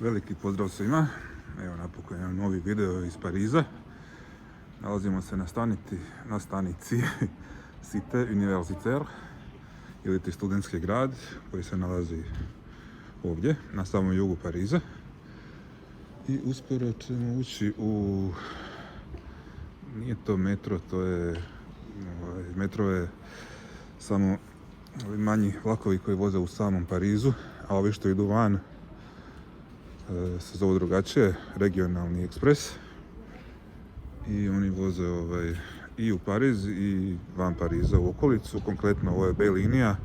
Veliki pozdrav svima, evo napokon jedan novi video iz Pariza. Nalazimo se na stanici Cité Universitaire, ili ti studentski grad koji se nalazi ovdje, na samom jugu Pariza. I uskoro ćemo ući u... nije to metro, to je... metro je samo manji vlakovi koji voze u samom Parizu, a ovi što idu van se zove drugačije, regionalni ekspres. I oni voze i u Pariz i van Pariza u okolicu. Konkretno ovo je B linija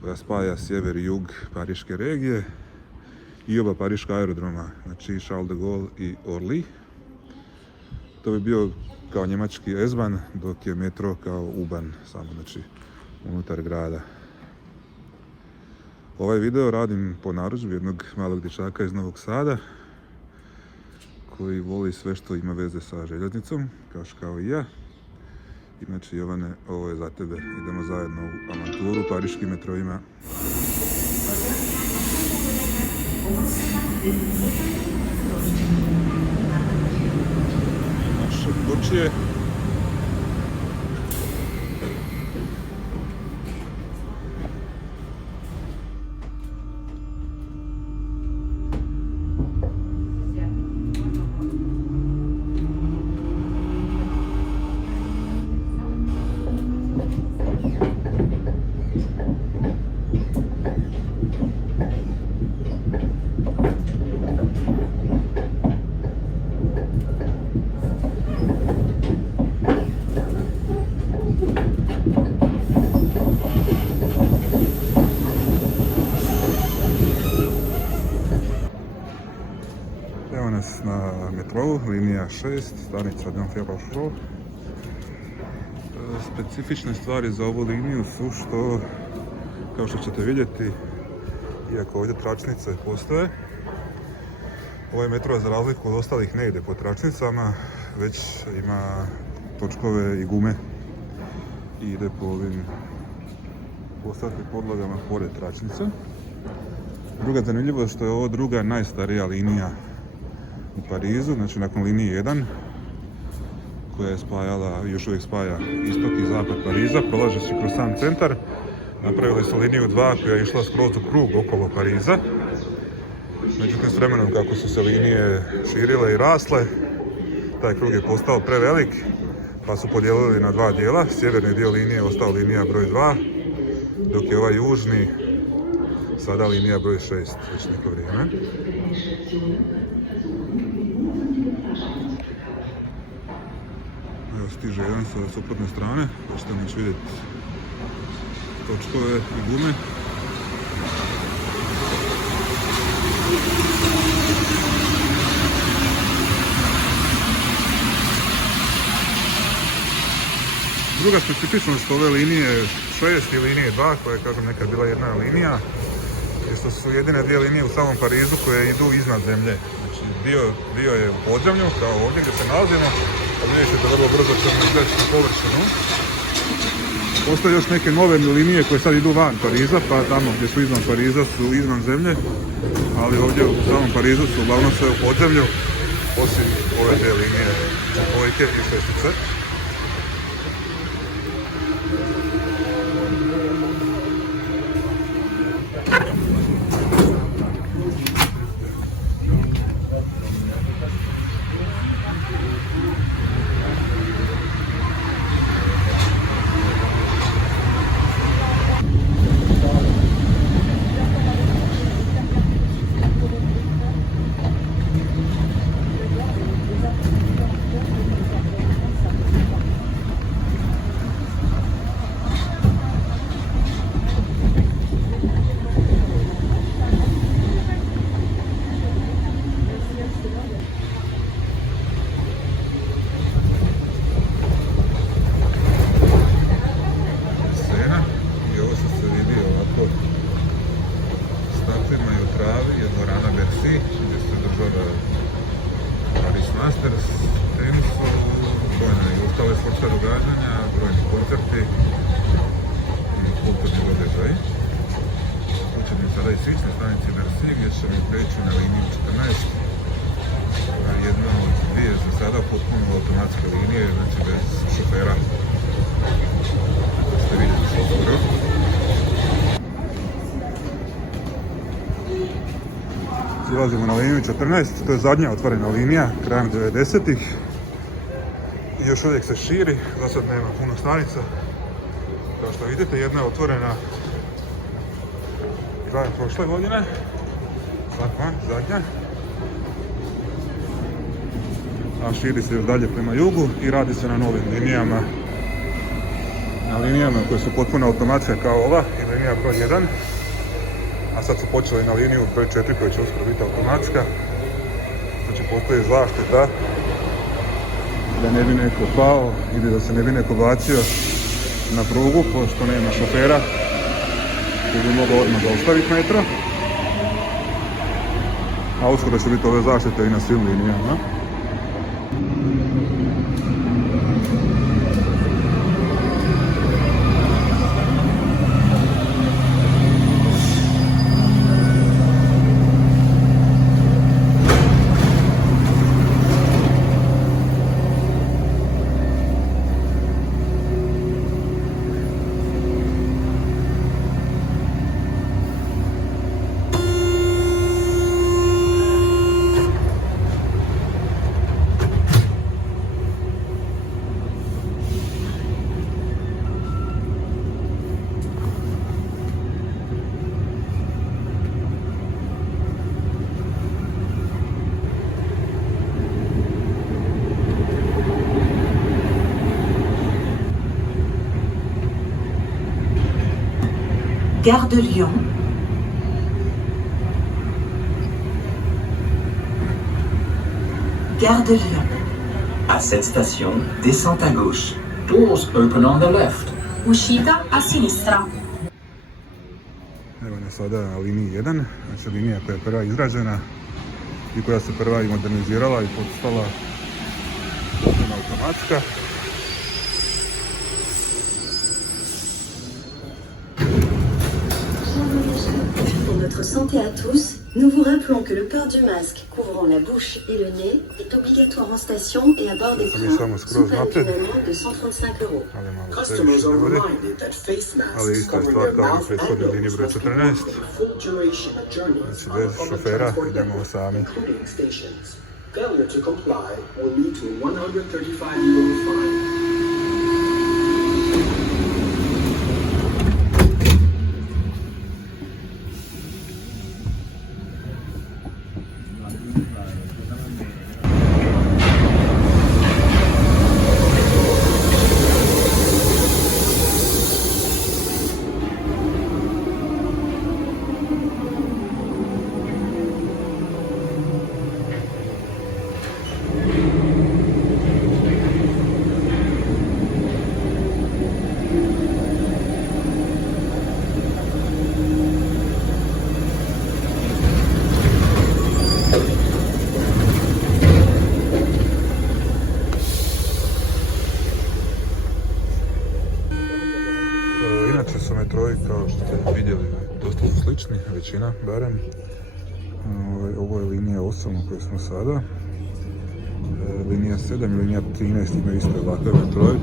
koja spaja sjever i jug pariške regije i oba pariška aerodroma, znači Charles de Gaulle i Orly. To bi bio kao njemački S-Bahn, dok je metro kao U-Bahn, samo znači unutar grada. Ovaj video radim po narudžbi jednog malog dječaka iz Novog Sada koji voli sve što ima veze sa željeznicom, kao i ja. Znači Jovane, ovo je za tebe. Idemo zajedno u avanturu pariškim metrovima. Naše kućije. Evo nas na metrou, linija 6, stanica Denfert-Rochereau. Specifične stvari za ovu liniju su što, kao što ćete vidjeti, iako ovdje tračnice postoje, ovaj metro za razliku od ostalih ne ide po tračnicama, već ima točkove i gume i ide po ovim postavkim podlogama pored tračnica. Druga zanimljivost što je ovo druga najstarija linija u Parizu, znači nakon linije 1 koja je spajala, još uvijek spaja istok i zapad Pariza, prolažeći kroz sam centar. Napravili su liniju 2 koja je išla skroz u krug okolo Pariza. Međutim, s vremenom kako su se linije širile i rasle, taj krug je postao prevelik, pa su podijelili na dva dijela. Sjeverni dio linije je ostao linija broj 2, dok je ovaj južni sada linija broj 6 već neko vrijeme. Evo stiže jedan sa suprotne strane, pa ćete moći vidjeti točkove i gume. Druga specifičnost ove linije 6 i linije 2, koja je kažem nekad bila jedna linija, isto su jedine dvije linije u samom Parizu koje idu iznad zemlje. Znači dio je u podzemlju, kao ovdje gdje se nalazimo, a vidjet ćete vrlo brzo ćemo izaći na površinu. Postoje još neke nove linije koje sad idu van Pariza, pa tamo gdje su izvan Pariza su izvan zemlje, ali ovdje u samom Parizu su uglavnom sve u podzemlju, osim ove dvije linije, dvojke i šestice. Gdje se održava Paris Masters, tenisu, brojne i ostale sportske događanja, brojni koncerti i kulturni događaji. Tu ćemo sada i sići na stanici Merci gdje ćemo kreću na liniju 14. Na jednu od dvije za sada potpuno automatske linije, znači bez šofera. Kako ste vidjeli skoro. Silazimo na liniju 14, to je zadnja otvorena linija, krajem 90-ih. I još uvijek se širi, za sad nema puno stanica. Kao što vidite, jedna je otvorena krajem prošle godine. Zadnja. A širi se još dalje prema jugu i radi se na novim linijama. Na linijama koje su potpuno automatske kao ova i linija broj 1. A sad su počeli na liniju broj 4 koja će uskoro biti automatska. Znači postoji zaštita da ne bi neko pao ili da se ne bi neko bacio na prugu, pošto nema šofera koji bi mogao odmah zaustaviti metro. A uskoro će biti ove zaštite i na svim linijama. Gare de Lyon. Gare de Lyon. À cette station, descente à gauche. Doors open on the left. Uscita a sinistra. Evo nas sada na liniji 1, znači linija koja je prva izrađena i koja se prva i modernizirala i postala automatska. Pour notre santé à tous, nous vous rappelons que le port du masque couvrant la bouche et le nez est obligatoire en station et à bord des trains, sous peine d'une amende de 135 €. Customers are reminded that face masks covering their mouth and nose must be worn for the full duration of journeys on public transport networks, including stations. Failure to comply will lead to a 135 € fine. Inače su metroji, kao što ste vidjeli, dosta su slični, većina barem. Ovo je linija 8 u kojoj smo sada. Linija 7 i linija 13 imaju isto ovakve metroji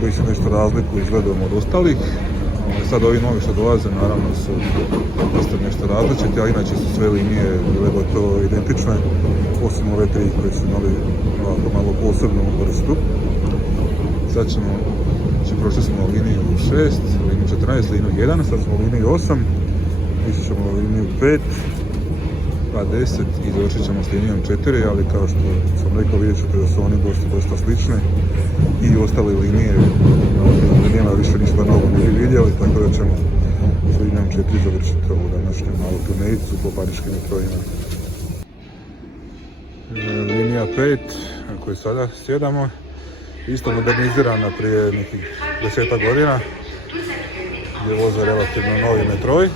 koji se nešto razlikuju izgledom od ostalih. Sad ovi novi što dolaze naravno su dosta nešto različiti, ali inače su sve linije bile gotovo identične, osim ove tri koje su imali ovako malo posebnu vrstu. Sad ćemo, znači prošli smo liniju 6, liniju 14, liniju 1, sad smo u liniju 8, ići ćemo u liniju 5, pa 10 i završit ćemo s linijom 4, ali kao što sam rekao vidjet ćete da su oni dosta slične i ostale linije, linijama više ništa novo ne bi vidjeli, tako da ćemo s linijom 4 završiti ovu današnju malu turnejicu po pariškim metrojima. Linija 5 na kojoj sada sjedamo, isto modernizirana prije nekih 10 godina, gdje voze relativno novi metroji.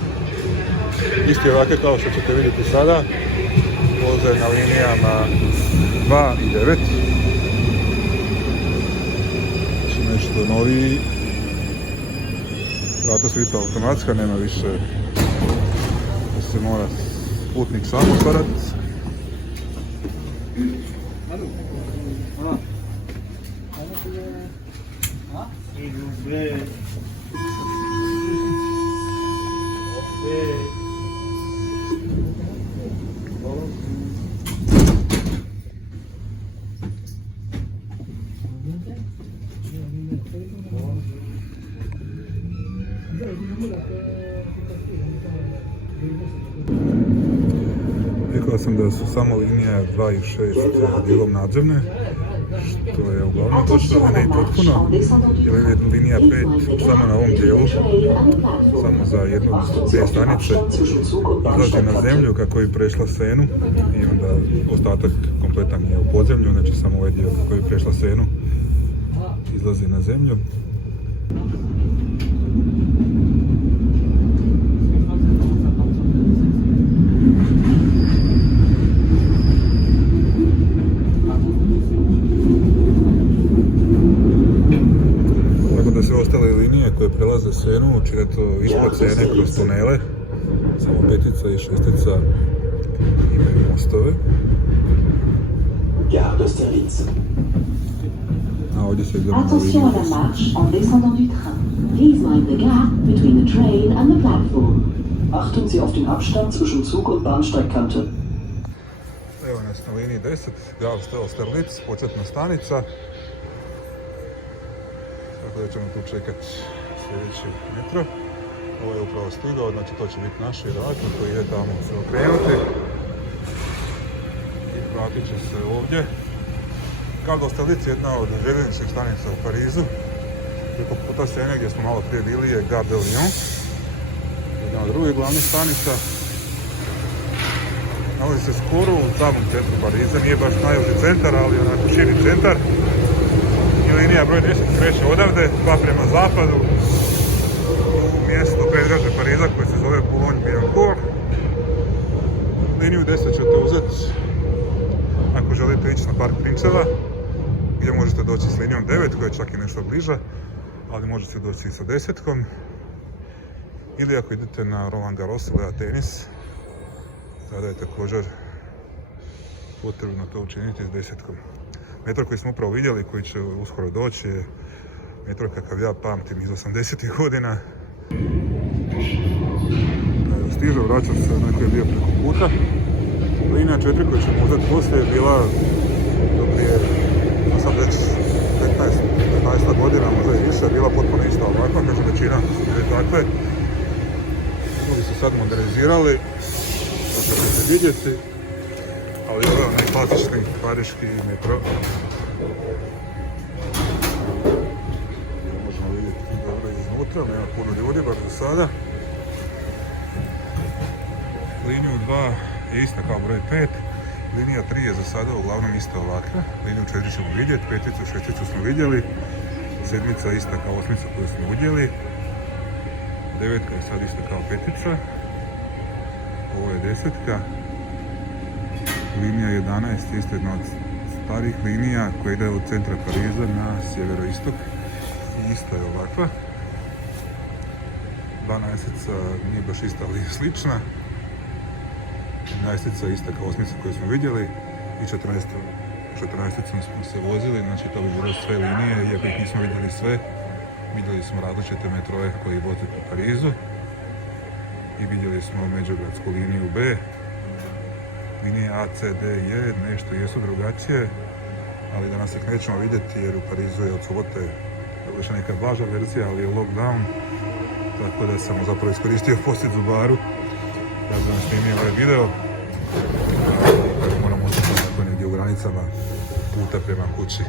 Isti ovakve kao što ćete vidjeti sada, voze na linijama 2 i 9. Znači nešto noviji. Vrata su isto automatska, nema više da se mora putnik Samotvarac. Rekao sam da su samo linija 2 i 6 dijelom nadzemne, što je uglavnom točno, a ne i potpuno, jer je linija 5 samo na ovom dijelu, samo za jednu od dvije stanice, izlazi na zemlju kako bi prešla Senu i onda ostatak kompletan je u podzemlju, znači samo ovaj dio kako bi prešla Senu izlazi na zemlju. Da sve ostale linije koje prelaze Senu čine to ispod Sene kroz tunele, samo 5 i 6 imaju mostove. A ovdje se idemo na liniju 10. en descendant du train. Please mind the gap between the train and the platform. Achten Sie auf den Abstand zwischen Zug und Bahnsteigkante. Evo nas na liniji 10, Gare Stel-Sterlitz, početna stanica. Tako da ćemo tu čekati sljedeći metro. Ovo je upravo stigao, znači to će biti naš vjerojatno koji ide tamo se okrenuti. I vratit će se ovdje. Gare Stel-Sterlitz je jedna od željezničkih stanica u Parizu. Preko puta Sene gdje smo malo prije bili je Gare de Lyon. Jedna od drugih glavnih stanica. Nalazi se skoro u samom centru Pariza, nije baš najuži centar, ali onako širi centar. I linija broj 10 kreće odavde, pa prema zapadu, u mjesto predgrađa Pariza koje se zove Boulogne-Billancourt. Liniju 10 ćete uzeti ako želite ići na Park Prinčeva, gdje možete doći s linijom 9 koja je čak i nešto bliža, ali možete doći i sa 10-kom. Ili ako idete na Roland Garros ili tenis, tada je također potrebno to učiniti s 10-kom. Metro koji smo upravo vidjeli, koji će uskoro doći, je metro kakav ja pamtim iz 80-ih godina. Stiže, vraća se onaj koji je bio preko puta. Linija 4 koju ćemo uzeti poslije je bila do prije, sad već 15 godina, možda i više, bila potpuno ista ovakva, kažu većina su bile takve. Mnogi su sad modernizirali, to ćete vidjeti. Ali ovo je onaj klasični pariški metro. Možemo vidjeti dobro iznutra, nema puno ljudi, bar do sada. Liniju 2 je ista kao broj 5. Linija 3 je za sada uglavnom ista ovakva. Liniju 4 ćemo vidjeti, 5 i 6 smo vidjeli. 7 je ista kao 8 koju smo vidjeli. 9 je sad ista kao 5. Ovo je 10. Linija 11 je isto jedna od starih linija koja ide od centra Pariza na sjeveroistok i isto je ovakva. 12 nije baš ista, ali je slična. 11 je ista kao 8 koju smo vidjeli i 14 smo se vozili, znači to bi bilo sve linije, iako ih nismo vidjeli sve. Vidjeli smo različite metroje koji voze po Parizu i vidjeli smo međugradsku liniju B. Linije A, C, D i E nešto jesu drugačije, ali danas ih nećemo vidjeti jer u Parizu je od subote još neka blaža verzija, ali je lockdown, tako da sam zapravo iskoristio posjet Zubaru da bi vam snimio ovaj video. Moramo ostati tako negdje u granicama puta prema kući.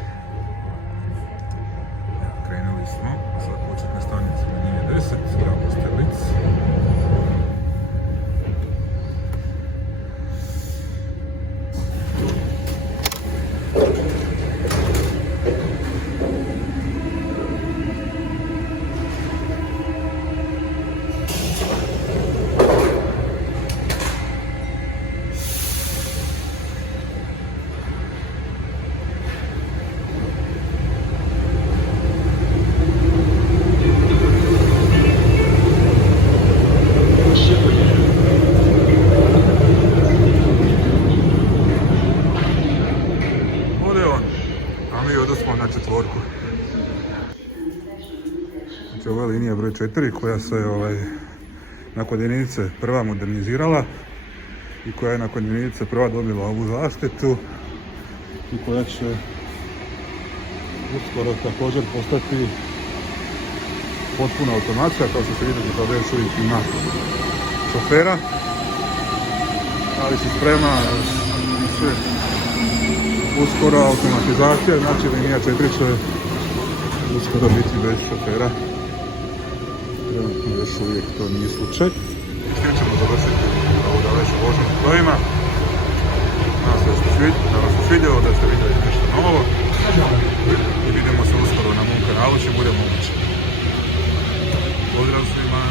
Krenuli smo sa početne stanice linije 10, Gare Sterlitz. ova linija broj 4 koja se nakon jedinice prva modernizirala i koja je nakon jedinice prva dobila ovu zaštitu i koja će uskoro također postati potpuno automatska, kao što se vidite kada još uvijek ima šofera, ali se sprema sve uskoro automatizacija, znači linija 4 će uskoro biti bez šofera. Trenutno još uvijek to nije slučaj. I s tim ćemo završiti ovu daleću vožnju u brojima. Nadam se da vas se svidjelo, da ste vidjeli nešto novo. I vidimo se uskoro na mom kanalu, čim bude moguće. Pozdrav svima!